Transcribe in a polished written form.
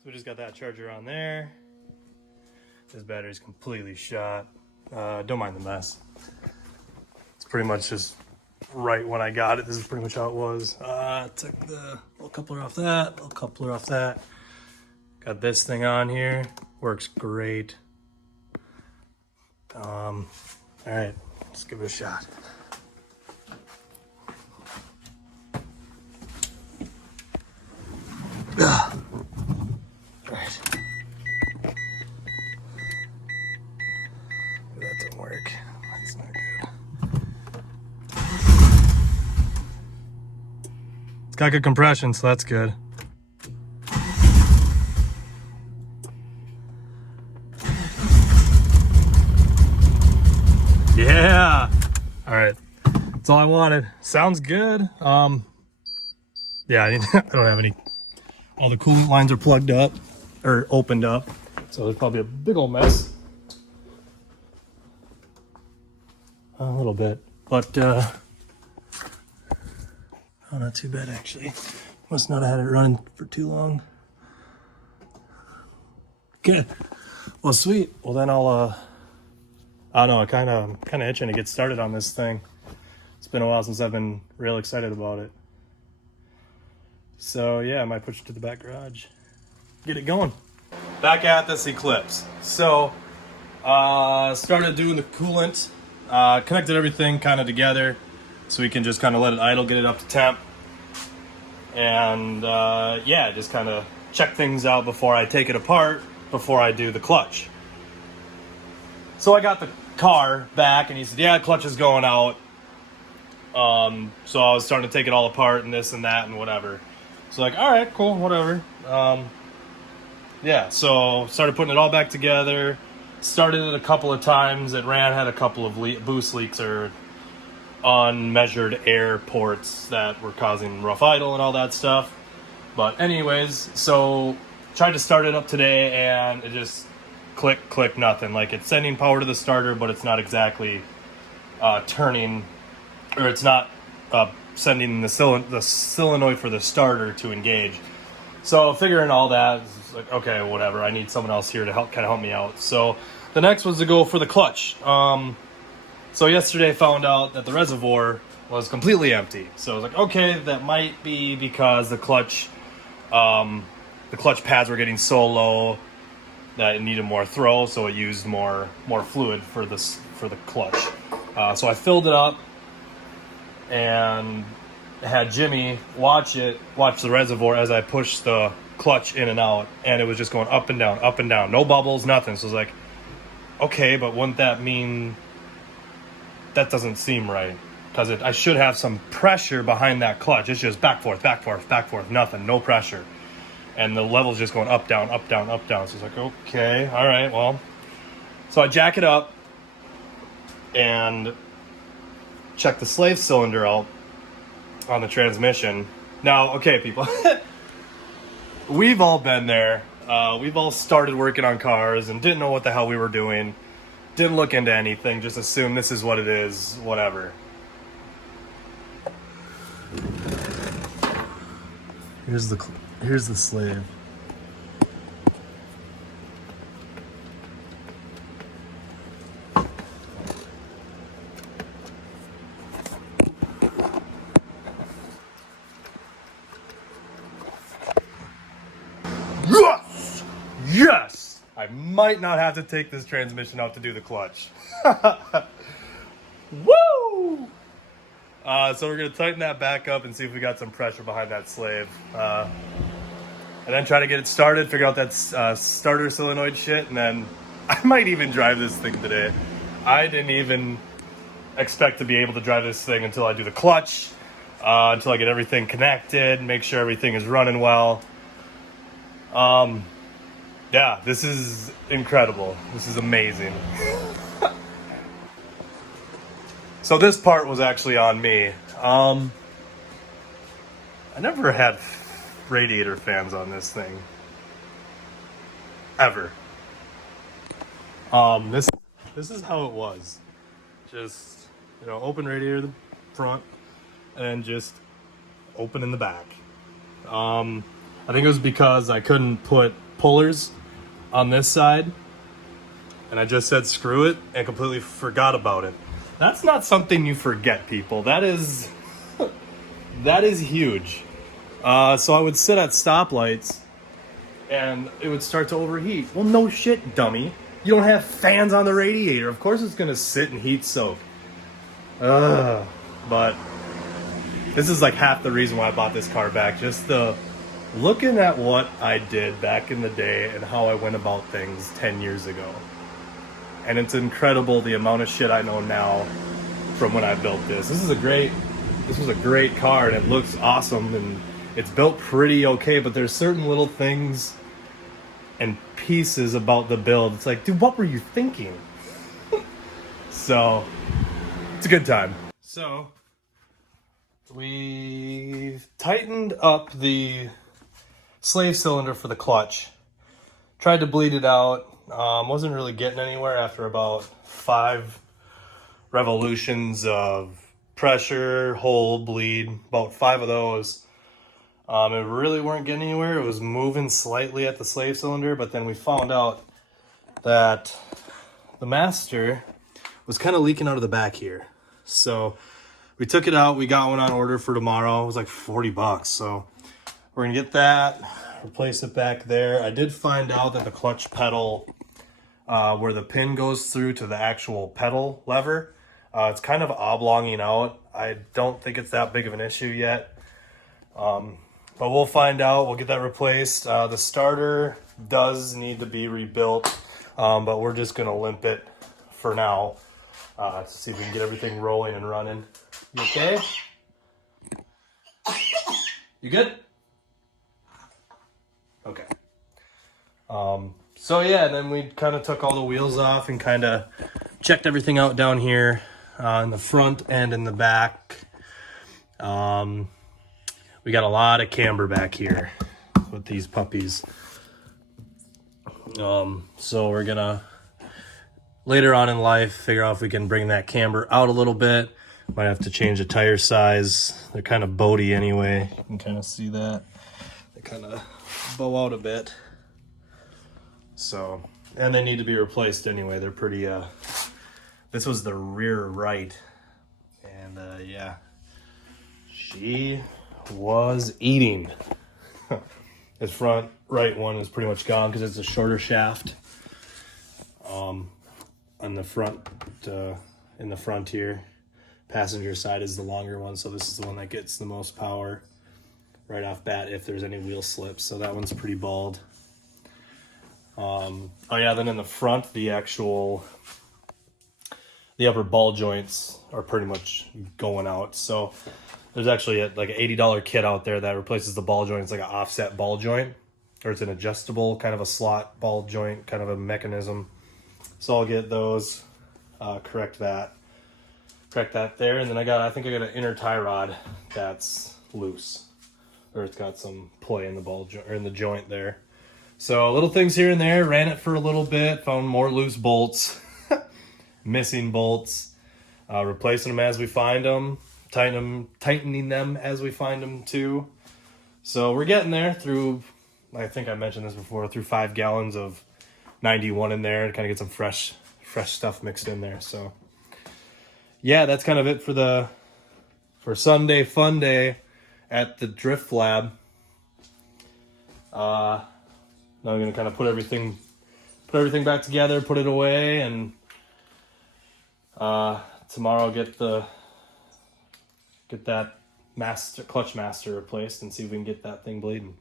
So we just got that charger on there. This battery's completely shot. Don't mind the mess. It's pretty much just right when I got it. This is pretty much how it was. Took the little coupler off that, little coupler off that. Got this thing on here. Works great. All right, let's give it a shot. Ugh. All right. That didn't work. That's not good. It's got good compression, so that's good. Yeah. All right. That's all I wanted. Sounds good. Yeah, I don't have any. All the coolant lines are plugged up or opened up, so there's probably a big old mess. A little bit, but oh, not too bad actually. Must not have had it running for too long. Good. Well, sweet. Well, then I don't know. I'm kind of itching to get started on this thing. It's been a while since I've been real excited about it. So yeah, I might push it to the back garage. Get it going. Back at this Eclipse. So, started doing the coolant. Connected everything kind of together so we can just kind of let it idle, get it up to temp. And yeah, just kind of check things out before I take it apart, before I do the clutch. So I got the car back and he said, yeah, clutch is going out. So I was starting to take it all apart and this and that and whatever. So like, all right, cool, whatever. Yeah, so started putting it all back together. Started it a couple of times. It had a couple of boost leaks or unmeasured air ports that were causing rough idle and all that stuff. But anyways, so tried to start it up today and it just click, nothing. Like it's sending power to the starter, but it's not exactly turning, or it's not sending the solenoid for the starter to engage. So figuring all that, it's like, okay, whatever. I need someone else here to help me out. So the next was to go for the clutch. So yesterday I found out that the reservoir was completely empty. So I was like, okay, that might be because the clutch pads were getting so low that it needed more throw, so it used more fluid for the clutch. So I filled it up and had Jimmy watch the reservoir as I pushed the clutch in and out, and it was just going up and down, no bubbles, nothing. So I was like, okay, but wouldn't that mean that doesn't seem right? Because I should have some pressure behind that clutch. It's just back, forth, nothing, no pressure. And the level's just going up, down. So it's like, okay, all right, well. So I jack it up and check the slave cylinder out on the transmission. Now, okay, people, we've all been there. We've all started working on cars and didn't know what the hell we were doing. Didn't look into anything, just assumed this is what it is, whatever. Here's the slave. Yes! I might not have to take this transmission out to do the clutch. Woo! So we're going to tighten that back up and see if we got some pressure behind that slave. And then try to get it started, figure out that starter solenoid shit, and then I might even drive this thing today. I didn't even expect to be able to drive this thing until I do the clutch, until I get everything connected, make sure everything is running well. Yeah, this is incredible. This is amazing. So this part was actually on me. I never had radiator fans on this thing. Ever. This is how it was. Just, open radiator in the front and just open in the back. I think it was because I couldn't put pullers on this side, and I just said screw it and completely forgot about it. That's not something you forget, people. That is huge. So I would sit at stoplights and it would start to overheat. Well, no shit, dummy. You don't have fans on the radiator. Of course it's gonna sit and heat soak. But this is like half the reason why I bought this car back. Just the looking at what I did back in the day and how I went about things 10 years ago. And it's incredible the amount of shit I know now from when I built this. This was a great car and it looks awesome and it's built pretty okay, but there's certain little things and pieces about the build. It's like, dude, what were you thinking? So, it's a good time. So, we tightened up the slave cylinder for the clutch. Tried to bleed it out. Wasn't really getting anywhere after about 5 revolutions of pressure, hold, bleed, about 5 of those. It really weren't getting anywhere. It was moving slightly at the slave cylinder, but then we found out that the master was kind of leaking out of the back here. So we took it out. We got one on order for tomorrow. It was like $40. So we're gonna get that, replace it back there. I did find out that the clutch pedal, where the pin goes through to the actual pedal lever, it's kind of oblonging out. I don't think it's that big of an issue yet. But we'll find out. We'll get that replaced. The starter does need to be rebuilt, but we're just gonna limp it for now to see if we can get everything rolling and running. You okay? You good? Okay. So yeah, and then we kind of took all the wheels off and kind of checked everything out down here in the front and in the back. We got a lot of camber back here with these puppies. So we're gonna, later on in life, figure out if we can bring that camber out a little bit. Might have to change the tire size. They're kind of boaty anyway. You can kind of see that. They kind of bow out a bit. So, and they need to be replaced anyway. They're pretty, this was the rear right. And yeah, she was eating. This front right one is pretty much gone because it's a shorter shaft. On the front, in the front here, passenger side is the longer one, so this is the one that gets the most power right off bat if there's any wheel slips. So that one's pretty bald. Oh yeah, then in the front, the upper ball joints are pretty much going out. So there's actually like an $80 kit out there that replaces the ball joint. It's like an offset ball joint, or it's an adjustable kind of a slot ball joint, kind of a mechanism. So I'll get those, correct that there. And then I think I got an inner tie rod that's loose, or it's got some play in the ball joint or in the joint there. So little things here and there. Ran it for a little bit, found more loose bolts, missing bolts, replacing them as we find them, tightening them as we find them too. So we're getting there through, I think I mentioned this before, through 5 gallons of 91 in there, and kind of get some fresh stuff mixed in there. So yeah, that's kind of it for Sunday fun day at the Drift Lab. Now I'm gonna kind of put everything back together, put it away, and tomorrow I'll get that clutch master replaced and see if we can get that thing bleeding.